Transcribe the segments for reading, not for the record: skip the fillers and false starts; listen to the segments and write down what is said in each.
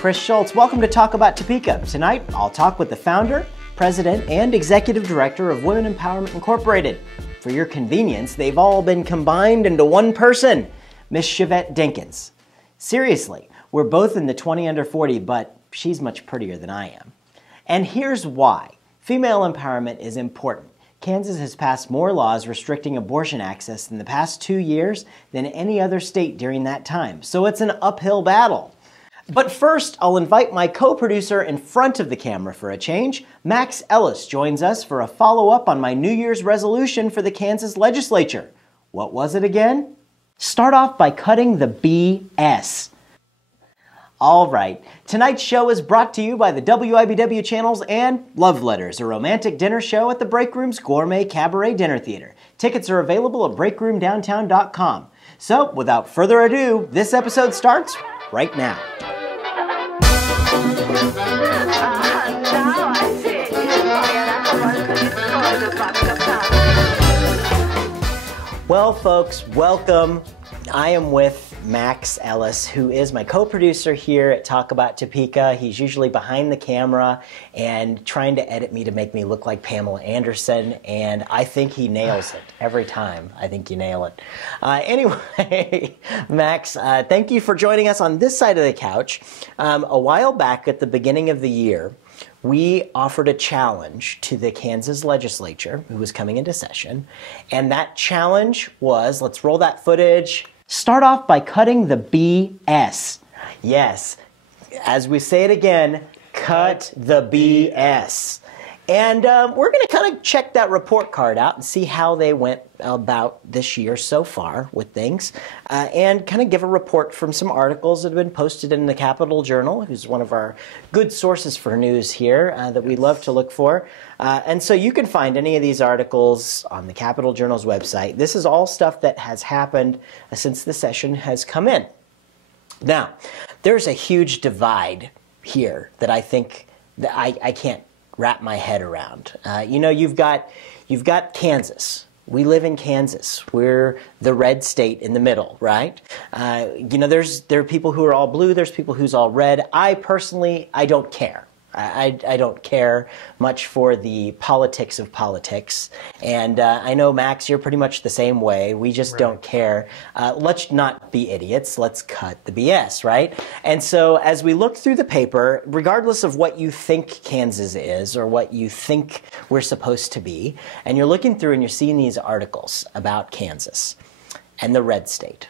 Chris Schultz. Welcome to Talk About Topeka. Tonight, I'll talk with the founder, president, and executive director of Women Empowerment Incorporated. For your convenience, they've all been combined into one person, Miss Sheyvette Dinkens. Seriously, we're both in the 20 under 40, but she's much prettier than I am. And here's why. Female empowerment is important. Kansas has passed more laws restricting abortion access in the past 2 years than any other state during that time, so it's an uphill battle. But first, I'll invite my co-producer in front of the camera for a change. Max Ellis joins us for a follow-up on my New Year's resolution for the Kansas Legislature. What was it again? Start off by cutting the BS. All right, tonight's show is brought to you by the WIBW channels and Love Letters, a romantic dinner show at the Break Room's Gourmet Cabaret Dinner Theater. Tickets are available at breakroomdowntown.com. So, without further ado, this episode starts right now. Well, folks, welcome. I am with Max Ellis, who is my co-producer here at Talk About Topeka. He's usually behind the camera and trying to edit me to make me look like Pamela Anderson, and I think he nails it every time. I think you nail it. Anyway, Max, thank you for joining us on this side of the couch. A while back at the beginning of the year, we offered a challenge to the Kansas Legislature, who was coming into session, and that challenge was, let's roll that footage, start off by cutting the BS. Yes, as we say it again, cut the BS. And we're going to kind of check that report card out and see how they went about this year so far with things, and kind of give a report from some articles that have been posted in the Capitol Journal, who's one of our good sources for news here that we love to look for. And so you can find any of these articles on the Capitol Journal's website. This is all stuff that has happened since the session has come in. Now, there's a huge divide here that I think that I can't wrap my head around. You know, you've got Kansas. We live in Kansas. We're the red state in the middle, right? You know, there are people who are all blue. There's people who's all red. I personally don't care. I don't care much for the politics of politics. And I know, Max, you're pretty much the same way. We just don't care. Let's not be idiots. Let's cut the BS, right? And so as we look through the paper, regardless of what you think Kansas is or what you think we're supposed to be, and you're looking through and you're seeing these articles about Kansas and the red state,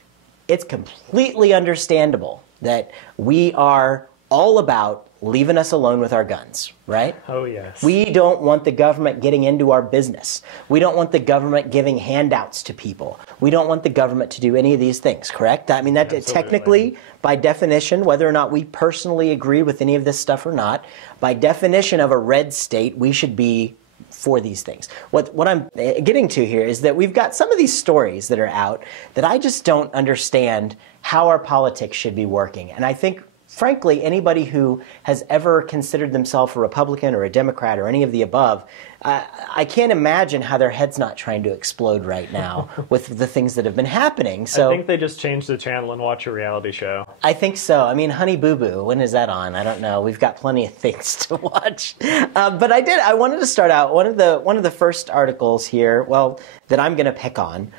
it's completely understandable that we are all about leaving us alone with our guns, right? Oh, yes. We don't want the government getting into our business. We don't want the government giving handouts to people. We don't want the government to do any of these things, correct? I mean, that technically, by definition, whether or not we personally agree with any of this stuff or not, by definition of a red state, we should be for these things. What I'm getting to here is that we've got some of these stories that are out that I just don't understand how our politics should be working. And I think, frankly, anybody who has ever considered themselves a Republican or a Democrat or any of the above, I can't imagine how their head's not trying to explode right now with the things that have been happening. So I think they just changed the channel and watch a reality show. I think so. I mean, Honey Boo Boo, when is that on? I don't know. We've got plenty of things to watch. But I wanted to start out, one of the first articles here, well, that I'm going to pick on,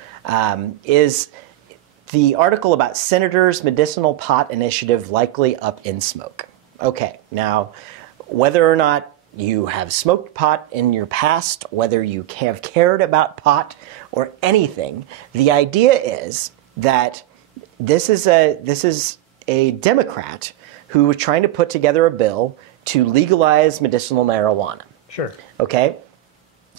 is the article about Senator's medicinal pot initiative likely up in smoke. Okay, now, whether or not you have smoked pot in your past, whether you have cared about pot or anything, the idea is that this is a Democrat who was trying to put together a bill to legalize medicinal marijuana. Sure. Okay?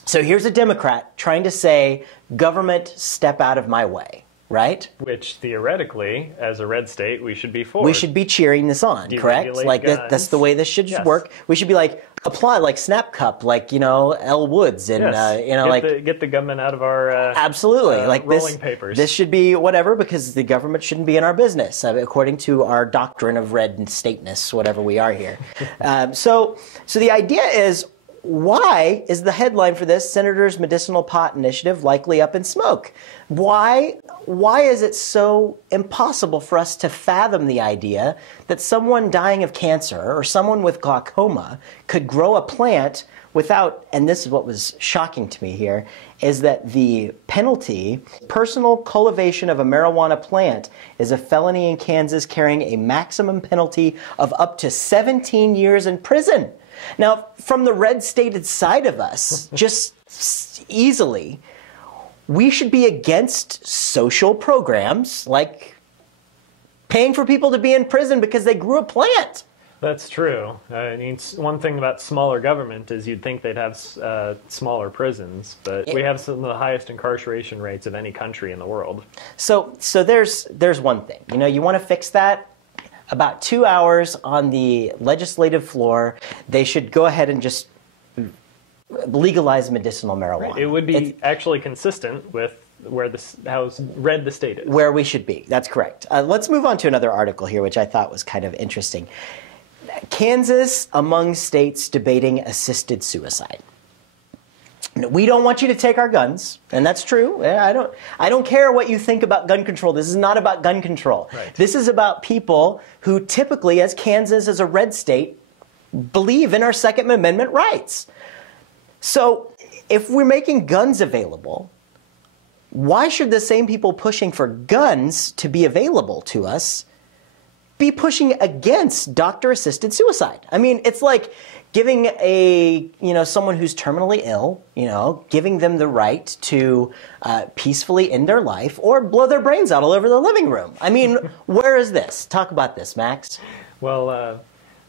So here's a Democrat trying to say, government, step out of my way. Right? Which, theoretically, as a red state, we should be for. We should be cheering this on, correct? Like, that's the way this should work. We should be like, apply, like Snap Cup, like, you know, Elle Woods. And, you know, get the government out of our absolutely, like rolling papers. This should be whatever, because the government shouldn't be in our business, according to our doctrine of red stateness, whatever we are here. So the idea is, why is the headline for this Senator's Medicinal Pot Initiative likely up in smoke? Why is it so impossible for us to fathom the idea that someone dying of cancer or someone with glaucoma could grow a plant without, and this is what was shocking to me here, is that the penalty, personal cultivation of a marijuana plant, is a felony in Kansas carrying a maximum penalty of up to 17 years in prison. Now, from the red-stated side of us, just easily, we should be against social programs like paying for people to be in prison because they grew a plant. That's true. I mean, one thing about smaller government is you'd think they'd have smaller prisons, but we have some of the highest incarceration rates of any country in the world. So there's one thing. You know, you want to fix that? About 2 hours on the legislative floor, they should go ahead and just legalize medicinal marijuana. It would be actually consistent with where how red the state is. Where we should be. That's correct. Let's move on to another article here, which I thought was kind of interesting. Kansas among states debating assisted suicide. We don't want you to take our guns, and that's true. I don't care what you think about gun control. This is not about gun control. Right. This is about people who typically, as Kansas as a red state, believe in our Second Amendment rights. So if we're making guns available, why should the same people pushing for guns to be available to us be pushing against doctor-assisted suicide? I mean, it's like giving someone who's terminally ill, giving them the right to peacefully end their life or blow their brains out all over the living room. I mean, where is this? Talk about this, Max. Well,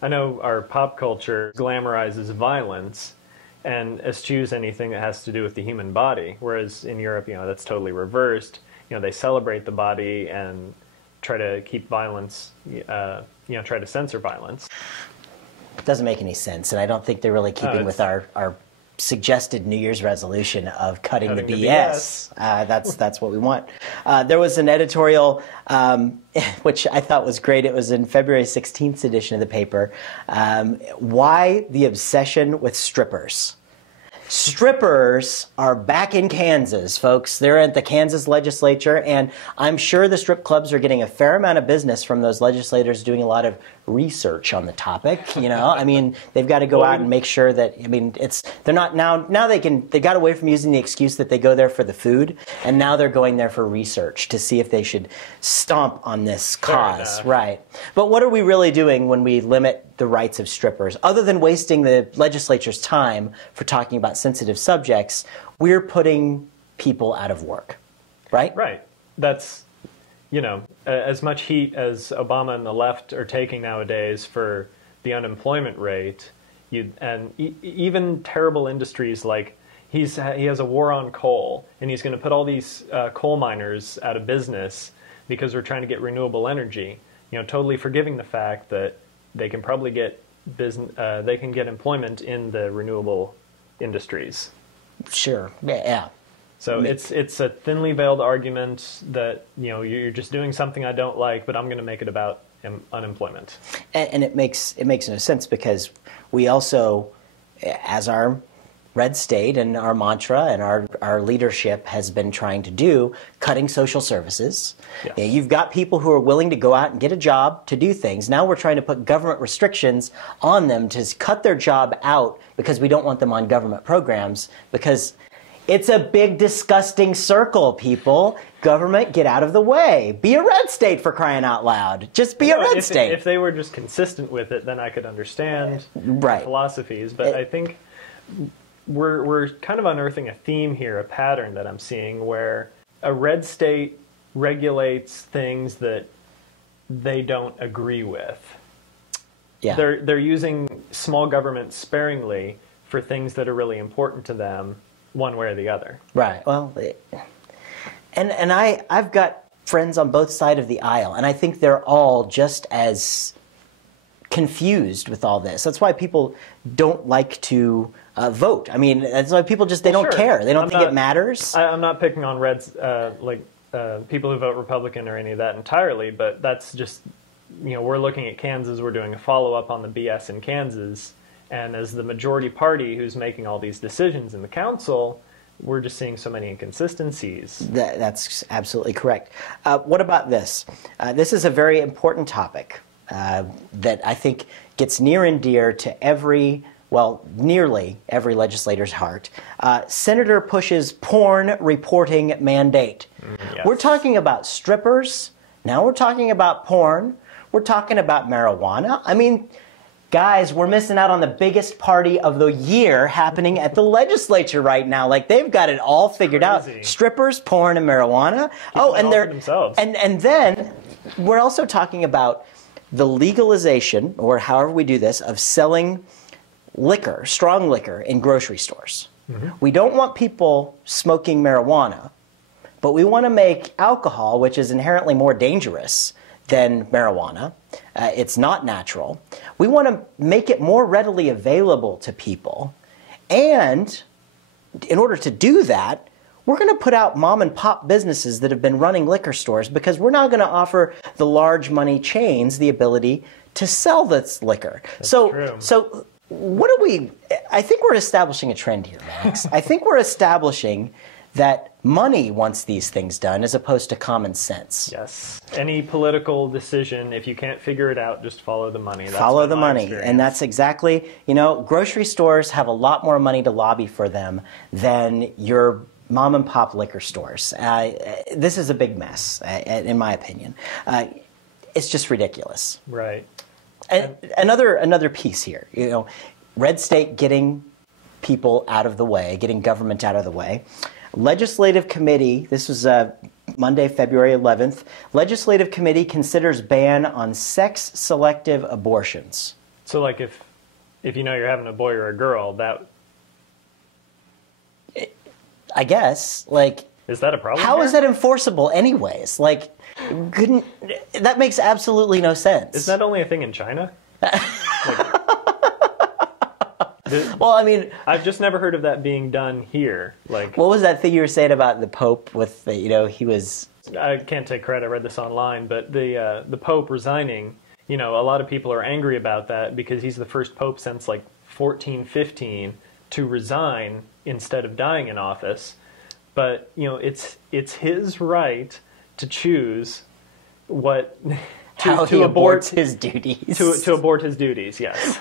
I know our pop culture glamorizes violence and eschews anything that has to do with the human body, whereas in Europe, that's totally reversed. They celebrate the body and try to keep violence, try to censor violence. It doesn't make any sense, and I don't think they're really keeping with our suggested New Year's resolution of cutting the BS. That's what we want. There was an editorial, which I thought was great. It was in February 16th edition of the paper. Why the obsession with strippers? Strippers are back in Kansas, folks. They're at the Kansas Legislature, and I'm sure the strip clubs are getting a fair amount of business from those legislators doing a lot of research on the topic. I mean, they've got to go out and make sure that, they're not now they got away from using the excuse that they go there for the food, and now they're going there for research to see if they should stomp on this cause. Right. But what are we really doing when we limit the rights of strippers? Other than wasting the legislature's time for talking about sensitive subjects, we're putting people out of work, right? Right. That's, as much heat as Obama and the left are taking nowadays for the unemployment rate, even terrible industries like he has a war on coal, and he's going to put all these coal miners out of business because we're trying to get renewable energy, totally forgiving the fact that they can probably get they can get employment in the renewable industries. Sure. Yeah. So it's a thinly veiled argument that you're just doing something I don't like, but I'm going to make it about unemployment. And it makes no sense, because we also, as our red state and our mantra and our leadership has been trying to do, cutting social services. Yes. You've got people who are willing to go out and get a job to do things. Now we're trying to put government restrictions on them to cut their job out because we don't want them on government programs, because it's a big, disgusting circle, people. Government, get out of the way. Be a red state, for crying out loud. Just be a red state. If they were just consistent with it, then I could understand philosophies. But I think we're kind of unearthing a theme here, a pattern that I'm seeing, where a red state regulates things that they don't agree with. Yeah. They're using small government sparingly for things that are really important to them, one way or the other. Right. Well, and I've got friends on both sides of the aisle, and I think they're all just as confused with all this. That's why people don't like to vote. I mean, that's why people just, they don't care. They don't think it matters. I'm not picking on Reds, people who vote Republican or any of that entirely, but that's just, we're looking at Kansas. We're doing a follow-up on the BS in Kansas, And as the majority party who's making all these decisions in the council, we're just seeing so many inconsistencies. That's absolutely correct. What about this? This is a very important topic that I think gets near and dear to nearly every legislator's heart. Senator pushes porn reporting mandate. Yes. We're talking about strippers. Now we're talking about porn. We're talking about marijuana. I mean, guys, we're missing out on the biggest party of the year happening at the legislature right now. Like, they've got it all figured out. Strippers, porn, and marijuana. And then we're also talking about the legalization, or however we do this, of selling liquor, strong liquor, in grocery stores. We don't want people smoking marijuana, but we want to make alcohol, which is inherently more dangerous than marijuana. It's not natural. We want to make it more readily available to people. And in order to do that, we're going to put out mom and pop businesses that have been running liquor stores, because we're not going to offer the large money chains the ability to sell this liquor. That's true. So what do we, I think we're establishing a trend here, Max. I think we're establishing that money wants these things done as opposed to common sense. Yes. Any political decision, if you can't figure it out, just follow the money. Follow the money. And that's exactly, grocery stores have a lot more money to lobby for them than your mom and pop liquor stores. This is a big mess, in my opinion. It's just ridiculous. Right. And another piece here, red state getting people out of the way, getting government out of the way. Legislative committee, this was Monday, February 11th, legislative committee considers ban on sex-selective abortions. So, like, if you know you're having a boy or a girl, I guess, like... Is that a problem? How is that enforceable anyways? Like, that makes absolutely no sense. Is that only a thing in China? Well, I mean, I've just never heard of that being done here. Like, what was that thing you were saying about the Pope with the, he was... I can't take credit, I read this online, but the Pope resigning, a lot of people are angry about that because he's the first Pope since like 1415 to resign instead of dying in office. But, it's his right to choose what... How he aborts his duties. To abort his duties, yes.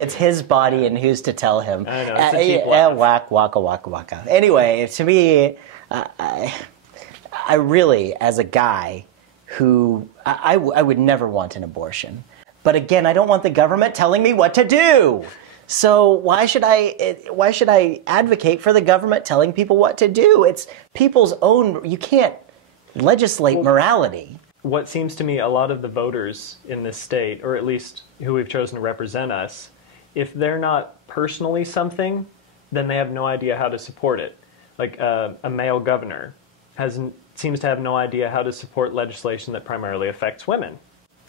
It's his body, and who's to tell him? I know, it's a cheap laugh. Waka, waka, waka. Anyway, to me, I really, as a guy who, I would never want an abortion. But again, I don't want the government telling me what to do. So why should I advocate for the government telling people what to do? It's people's own, you can't legislate morality. What seems to me, a lot of the voters in this state, or at least who we've chosen to represent us, if they're not personally something, then they have no idea how to support it. Like a male governor seems to have no idea how to support legislation that primarily affects women.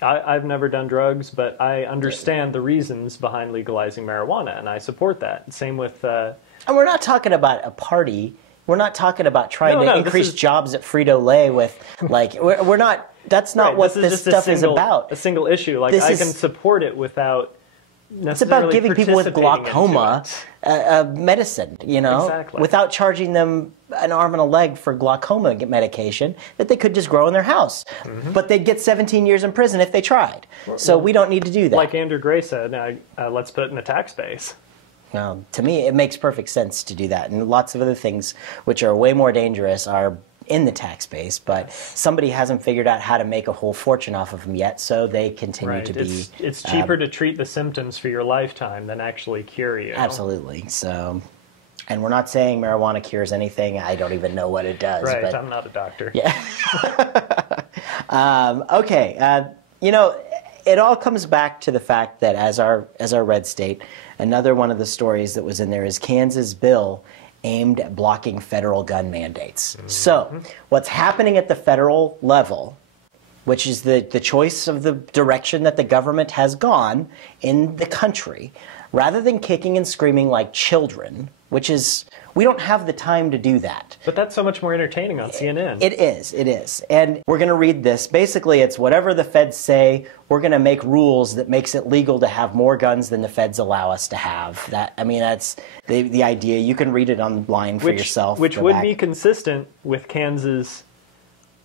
I've never done drugs, but I understand the reasons behind legalizing marijuana, and I support that. Same with... And we're not talking about a party. We're not talking about trying to increase jobs at Frito-Lay with, like, we're not... That's not what this stuff is about. A single issue. Like, I can support it without necessarily It's about giving people with glaucoma medicine, Exactly. without charging them an arm and a leg for glaucoma medication that they could just grow in their house. But they'd get 17 years in prison if they tried. So we don't need to do that. Like Andrew Gray said, let's put it in the tax base. Well, to me, it makes perfect sense to do that. And lots of other things which are way more dangerous are in the tax base, but somebody hasn't figured out how to make a whole fortune off of them yet, so they continue to be... It's cheaper to treat the symptoms for your lifetime than actually cure you. Absolutely. So, and we're not saying marijuana cures anything. I don't even know what it does. Right, but, I'm not a doctor. Yeah. Okay. It all comes back to the fact that as our red state, another one of the stories that was in there is Kansas bill aimed at blocking federal gun mandates. So what's happening at the federal level, which is the choice of the direction that the government has gone in the country, rather than kicking and screaming like children, which is We don't have the time to do that. But that's so much more entertaining on CNN. It is. And we're going to read this. Basically, it's whatever the feds say, we're going to make rules that makes it legal to have more guns than the feds allow us to have. That's the idea. You can read it online for yourself. Which would be consistent with Kansas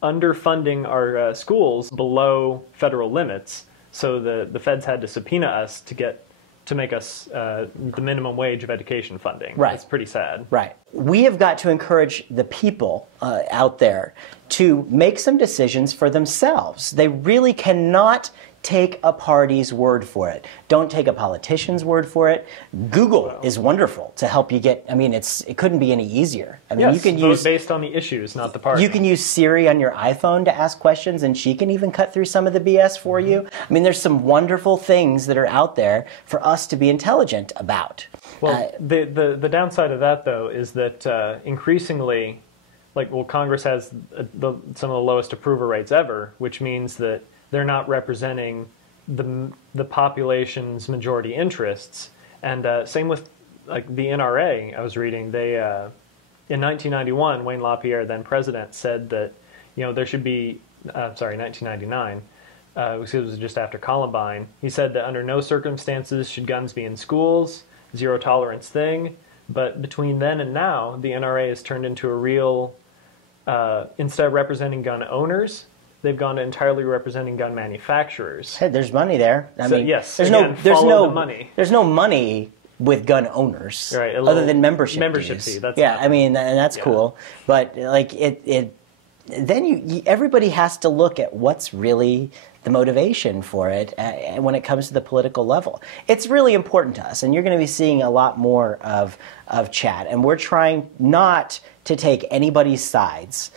underfunding our schools below federal limits. So the feds had to subpoena us to make us the minimum wage of education funding. Right. It's pretty sad. Right. We have got to encourage the people out there to make some decisions for themselves. They really cannot take a party's word for it. Don't take a politician's word for it. Google is wonderful to help you get, it couldn't be any easier. Yes, you can vote use based on the issues, not the party. You can use Siri on your iPhone to ask questions, and she can even cut through some of the BS for you. There's some wonderful things that are out there for us to be intelligent about. Well, the downside of that, though, is that increasingly, Congress has some of the lowest approval rates ever, which means that they're not representing the population's majority interests. And same with the NRA. I was reading, they in 1991, Wayne LaPierre, then president, said that there should be 1999. It was just after Columbine. He said that under no circumstances should guns be in schools, zero tolerance thing. But between then and now, the NRA has turned into a real, instead of representing gun owners, they've gone to entirely representing gun manufacturers. Hey, there's money there. Yes, there's no money. There's no money with gun owners, right, other than membership fee. That's and that's cool. But then everybody has to look at what's really the motivation for it when it comes to the political level. It's really important to us, and you're going to be seeing a lot more of chat. And we're trying not to take anybody's sides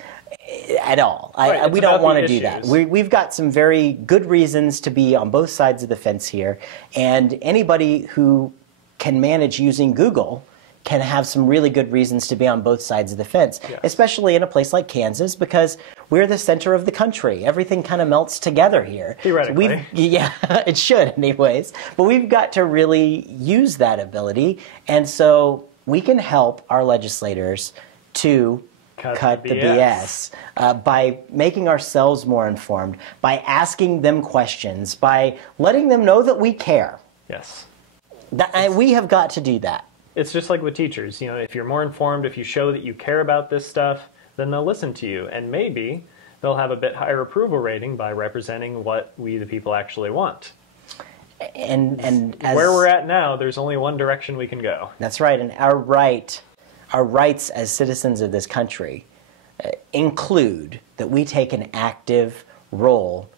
at all. Right, we don't want to do that. We've got some very good reasons to be on both sides of the fence here, and anybody who can manage using Google can have some really good reasons to be on both sides of the fence, yes. Especially in a place like Kansas, because we're the center of the country. Everything kind of melts together here. Theoretically. It should anyways. But we've got to really use that ability, and so we can help our legislators to cut the BS by making ourselves more informed, by asking them questions, by letting them know that we care. Yes. We have got to do that. It's just like with teachers. If you're more informed, if you show that you care about this stuff, then they'll listen to you. And maybe they'll have a bit higher approval rating by representing what we, the people, actually want. And where we're at now, there's only one direction we can go. That's right. And our rights as citizens of this country include that we take an active role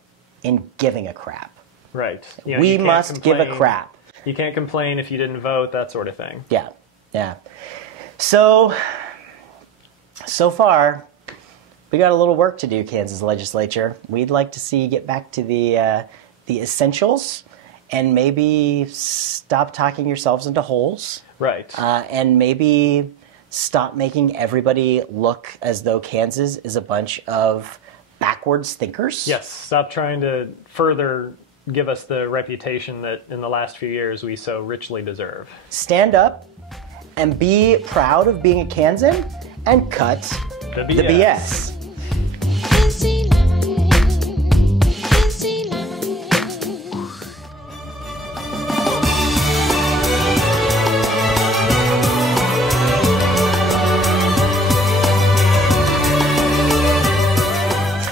in giving a crap. Right. We must give a crap. You can't complain if you didn't vote, that sort of thing. Yeah. So far, we got a little work to do, Kansas Legislature. We'd like to see you get back to the essentials and maybe stop talking yourselves into holes. Right. And maybe stop making everybody look as though Kansas is a bunch of backwards thinkers. Yes, stop trying to further give us the reputation that in the last few years we so richly deserve. Stand up and be proud of being a Kansan and cut the BS.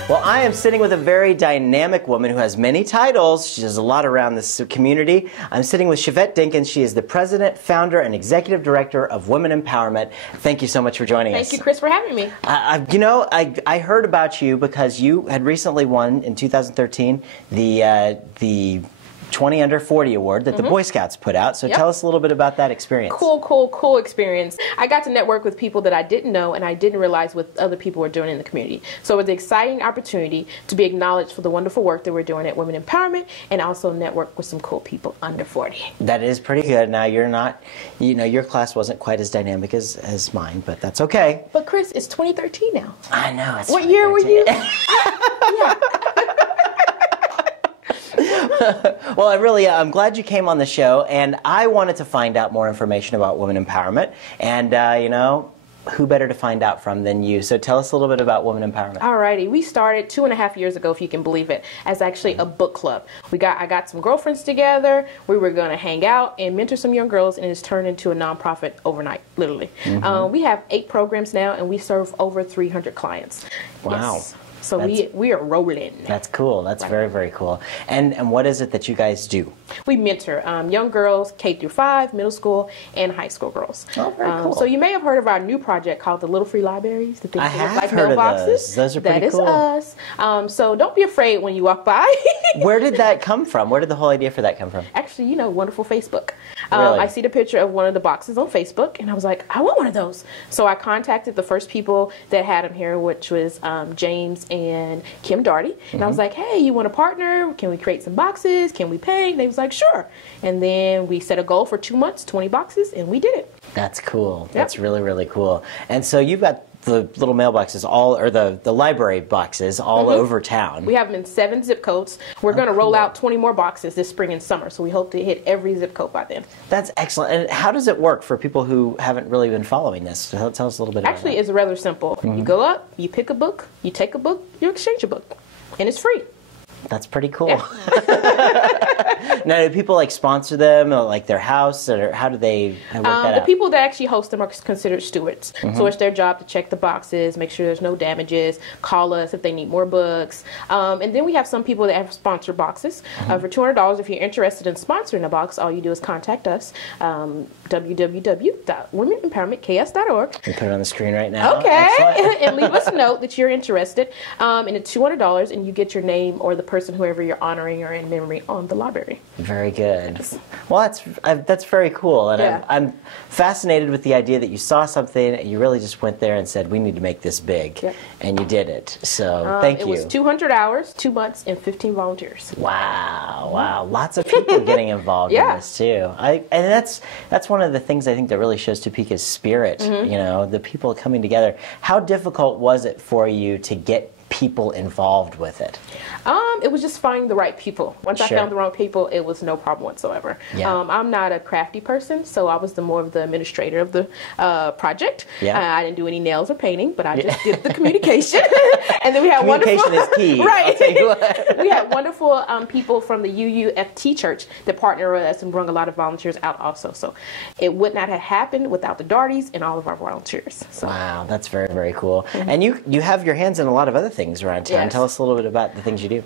Well, I am sitting with a very dynamic woman who has many titles. She does a lot around this community. I'm sitting with Sheyvette Dinkens. She is the president, founder, and executive director of Women Empowerment. Thank you so much for joining us. Thank you, Chris, for having me. I heard about you because you had recently won in 2013 the 20 Under 40 award that the Boy Scouts put out. So tell us a little bit about that experience. Cool experience. I got to network with people that I didn't know and I didn't realize what other people were doing in the community. So it was an exciting opportunity to be acknowledged for the wonderful work that we're doing at Women Empowerment and also network with some cool people under 40. That is pretty good. Now, you're not, your class wasn't quite as dynamic as mine, but that's okay. But Chris, it's 2013 now. I know. It's what year were you? Well, I'm glad you came on the show, and I wanted to find out more information about women empowerment. And, who better to find out from than you? So tell us a little bit about Women Empowerment. Alrighty, we started 2.5 years ago, if you can believe it, as actually a book club. I got some girlfriends together. We were going to hang out and mentor some young girls, and it's turned into a nonprofit overnight, literally. We have 8 programs now, and we serve over 300 clients. Wow. Yes. So we are rolling. That's cool. That's very, very cool. And what is it that you guys do? We mentor young girls, K through 5, middle school, and high school girls. Oh, very cool. So you may have heard of our new project called the Little Free Libraries. The things I that look have like heard of mailboxes. those. Those are pretty cool. That is us. So don't be afraid when you walk by. Where did that come from? Where did the whole idea for that come from? Actually, wonderful Facebook. Really? I see the picture of one of the boxes on Facebook, and I was like, I want one of those. So I contacted the first people that had them here, which was James and Kim Darty. And I was like, hey, you want to partner? Can we create some boxes? Can we paint? And they was like, sure. And then we set a goal for 2 months, 20 boxes, and we did it. That's cool. Yep. That's really, really cool. And so you've got the little mailboxes or the library boxes all over town. We have them in 7 zip codes. We're going to roll out 20 more boxes this spring and summer, so we hope to hit every zip code by then. That's excellent. And how does it work for people who haven't really been following this? Tell us a little bit about Actually, that. it's rather simple. You go up, you pick a book, you take a book, you exchange a book, and it's free. That's pretty cool. Now, do people like sponsor them, or like their house, or how do they work that out? The people that actually host them are considered stewards. So it's their job to check the boxes, make sure there's no damages, call us if they need more books. And then we have some people that have sponsored boxes. For $200, if you're interested in sponsoring a box, all you do is contact us, www.womenempowermentks.org. We put it on the screen right now. Okay. Excellent. And leave us a note that you're interested. And it's $200, and you get your name or the person, whoever you're honoring or in memory, on the library. Very good. Well, that's very cool, and Yeah. I'm fascinated with the idea that you saw something, and you really just went there and said, "We need to make this big," and you did it. So thank you. It was 200 hours, 2 months, and 15 volunteers. Wow, wow! Lots of people getting involved in this too. And that's one of the things I think that really shows Topeka's spirit. You know, the people coming together. How difficult was it for you to get people involved with it? It was just finding the right people. Once I found the wrong people, it was no problem whatsoever. Yeah. I'm not a crafty person, so I was more of the administrator of the project. I didn't do any nails or painting, but I just did the communication. And then we had communication is key. Right. I'll tell you what. We had wonderful people from the UUFT church that partnered with us and brought a lot of volunteers out also. So it would not have happened without the Darties and all of our volunteers. So. Wow, that's very, very cool. And you have your hands in a lot of other things around town. Yes. Tell us a little bit about the things you do.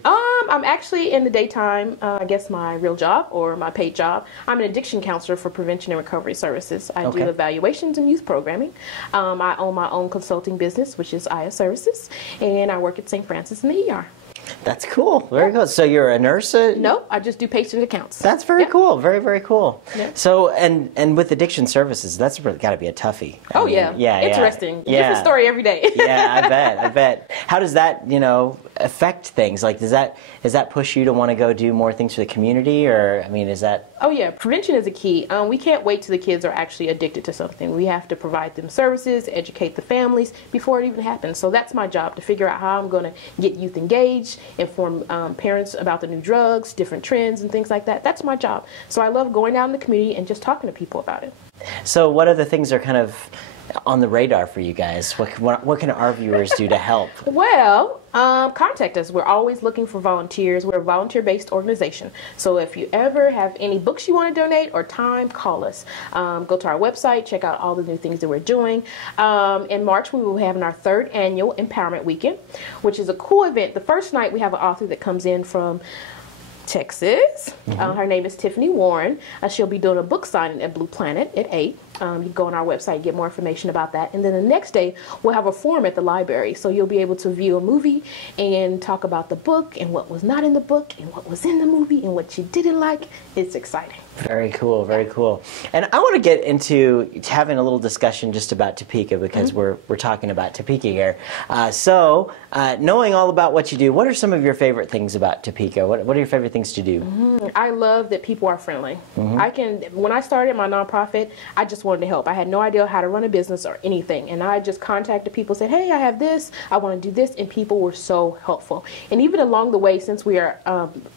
I'm actually in the daytime, I guess my real job or my paid job. I'm an addiction counselor for prevention and recovery services. I do evaluations and youth programming. I own my own consulting business, which is IA Services, and I work at St. Francis in the ER. That's cool. Very cool. So you're a nurse? No, I just do patient accounts. That's very cool. Very, very cool. Yeah. So, and with addiction services, that's got to be a toughie. I mean, Interesting. Yeah. Different story every day. Yeah, I bet. How does that, affect things? Like, does that push you to want to go do more things for the community, or, I mean, is that? Oh yeah, prevention is a key. We can't wait till the kids are actually addicted to something. We have to provide them services, educate the families before it even happens. So that's my job, to figure out how I'm going to get youth engaged, inform parents about the new drugs, different trends and things like that. That's my job. So I love going out in the community and just talking to people about it. So what other things are kind of on the radar for you guys? What can our viewers do to help? Well, contact us. We're always looking for volunteers. We're a volunteer-based organization. So if you ever have any books you want to donate or time, call us. Go to our website, check out all the new things that we're doing. In March, we will be having our 3rd annual Empowerment Weekend, which is a cool event. The first night, we have an author that comes in from Texas. Her name is Tiffany Warren. She'll be doing a book signing at Blue Planet at 8. You can go on our website, get more information about that. And then the next day, we'll have a forum at the library. So you'll be able to view a movie and talk about the book and what was not in the book and what was in the movie and what you didn't like. It's exciting. Very cool, very cool. And I want to get into having a little discussion just about Topeka, because we're talking about Topeka here. So, knowing all about what you do, what are some of your favorite things about Topeka? What are your favorite things to do? I love that people are friendly. When I started my nonprofit, I just wanted wanted to help. I had no idea how to run a business or anything. And I just contacted people, said, hey, I have this, I want to do this. And people were so helpful. And even along the way, since we are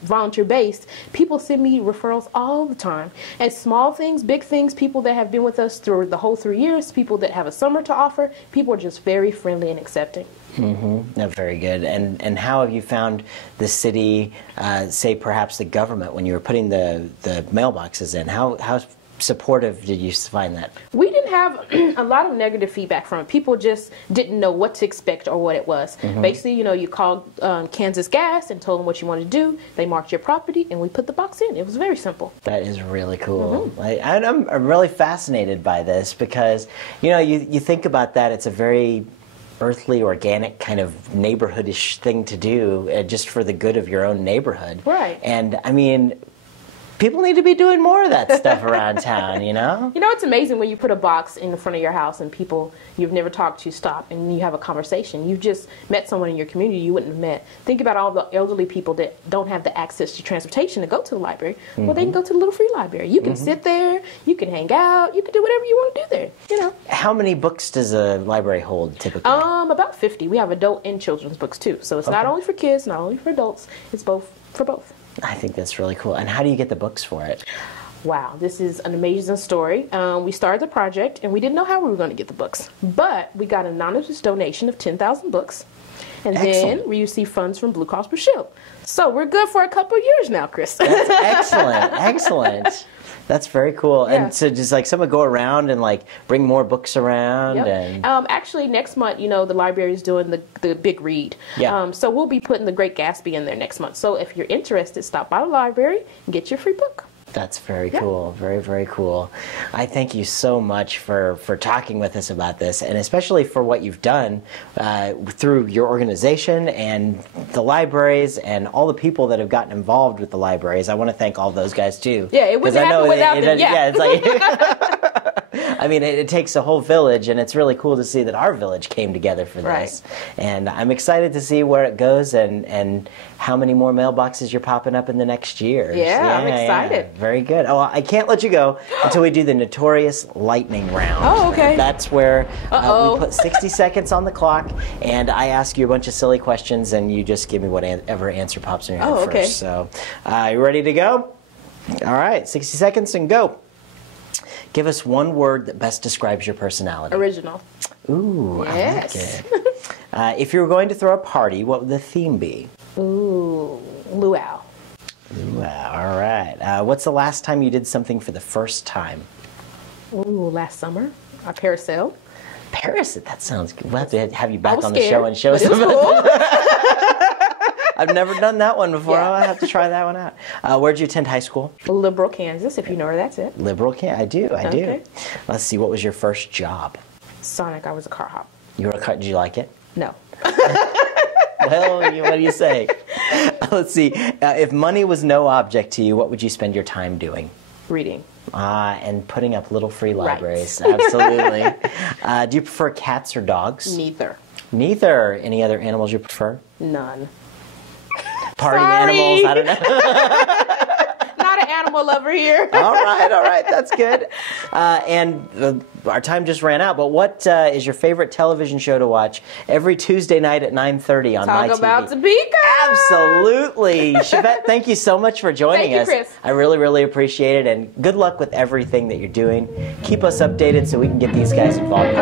volunteer-based, people send me referrals all the time. And small things, big things, people that have been with us through the whole 3 years, people that have a summer to offer, people are just very friendly and accepting. Mm-hmm. No, very good. And how have you found the city, say perhaps the government, when you were putting the mailboxes in? How supportive did you find that? We didn't have a lot of negative feedback from it. People just didn't know what to expect or what it was. Mm-hmm. Basically, you called Kansas Gas and told them what you wanted to do. They marked your property and we put the box in. It was very simple. That is really cool. Mm-hmm. I'm really fascinated by this because, you think about that, it's a very earthly, organic kind of neighborhoodish thing to do just for the good of your own neighborhood. Right. And I mean, people need to be doing more of that stuff around town, It's amazing when you put a box in the front of your house and people you've never talked to stop and you have a conversation. You've just met someone in your community you wouldn't have met. Think about all the elderly people that don't have the access to transportation to go to the library. Mm-hmm. Well, they can go to the little free library. You can sit there, you can hang out, you can do whatever you want to do there, How many books does a library hold typically? About 50. We have adult and children's books too. So it's not only for kids, not only for adults, it's both for both. I think that's really cool. And how do you get the books for it? Wow, this is an amazing story. We started the project and we didn't know how we were going to get the books, but we got an anonymous donation of 10,000 books. And excellent. Then we received funds from Blue Cross Blue Shield. So we're good for a couple of years now, Chris. That's excellent. Excellent. That's very cool. Yeah. And so just like someone go around and like bring more books around. Yep. And actually, next month, the library is doing the big read. Yeah. So we'll be putting The Great Gatsby in there next month. So if you're interested, stop by the library and get your free book. That's very cool. Very, very cool. I thank you so much for talking with us about this, and especially for what you've done through your organization and the libraries and all the people that have gotten involved with the libraries. I want to thank all those guys too. Yeah, it wouldn't happen without them. Yeah, it's like I mean, it takes a whole village, and it's really cool to see that our village came together for this. Right. And I'm excited to see where it goes and how many more mailboxes you're popping up in the next year. Yeah, I'm excited. Yeah. Very good. Oh, I can't let you go until we do the notorious lightning round. Oh, okay. That's where we put 60 seconds on the clock, and I ask you a bunch of silly questions, and you just give me whatever answer pops in your head okay. first. So, you ready to go? All right, 60 seconds and go. Give us one word that best describes your personality. Original. Ooh, yes. I like it. If you were going to throw a party, what would the theme be? Ooh, luau. Luau, all right. What's the last time you did something for the first time? Ooh, last summer. A parasail. Parasail, that sounds good. We'll have to have you back on the scared, show and show us. cool. I've never done that one before. Yeah. I'll have to try that one out. Where'd you attend high school? Liberal, Kansas, if you know where that's at. Liberal, Kansas. I do. Okay. Let's see. What was your first job? Sonic, I was a car hop. You were a car. Did you like it? No. Well, what do you say? Let's see. If money was no object to you, what would you spend your time doing? Reading. And putting up little free libraries. Right. Absolutely. Do you prefer cats or dogs? Neither. Neither. Any other animals you prefer? None. Party Sorry. animals? I don't know. Not an animal lover here. All right. That's good. And our time just ran out, but what is your favorite television show to watch every Tuesday night at 9:30 on my TV? Talk about Topeka. Absolutely. Sheyvette, thank you so much for joining us. Thank you, Chris. I really, really appreciate it, and good luck with everything that you're doing. Keep us updated so we can get these guys involved.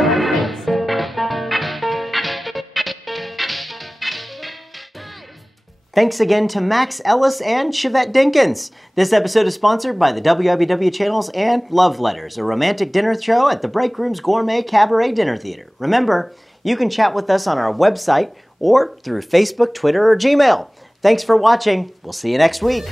Thanks again to Max Ellis and Sheyvette Dinkens. This episode is sponsored by the WIBW channels and Love Letters, a romantic dinner show at the Break Room's Gourmet Cabaret Dinner Theater. Remember, you can chat with us on our website or through Facebook, Twitter, or Gmail. Thanks for watching. We'll see you next week.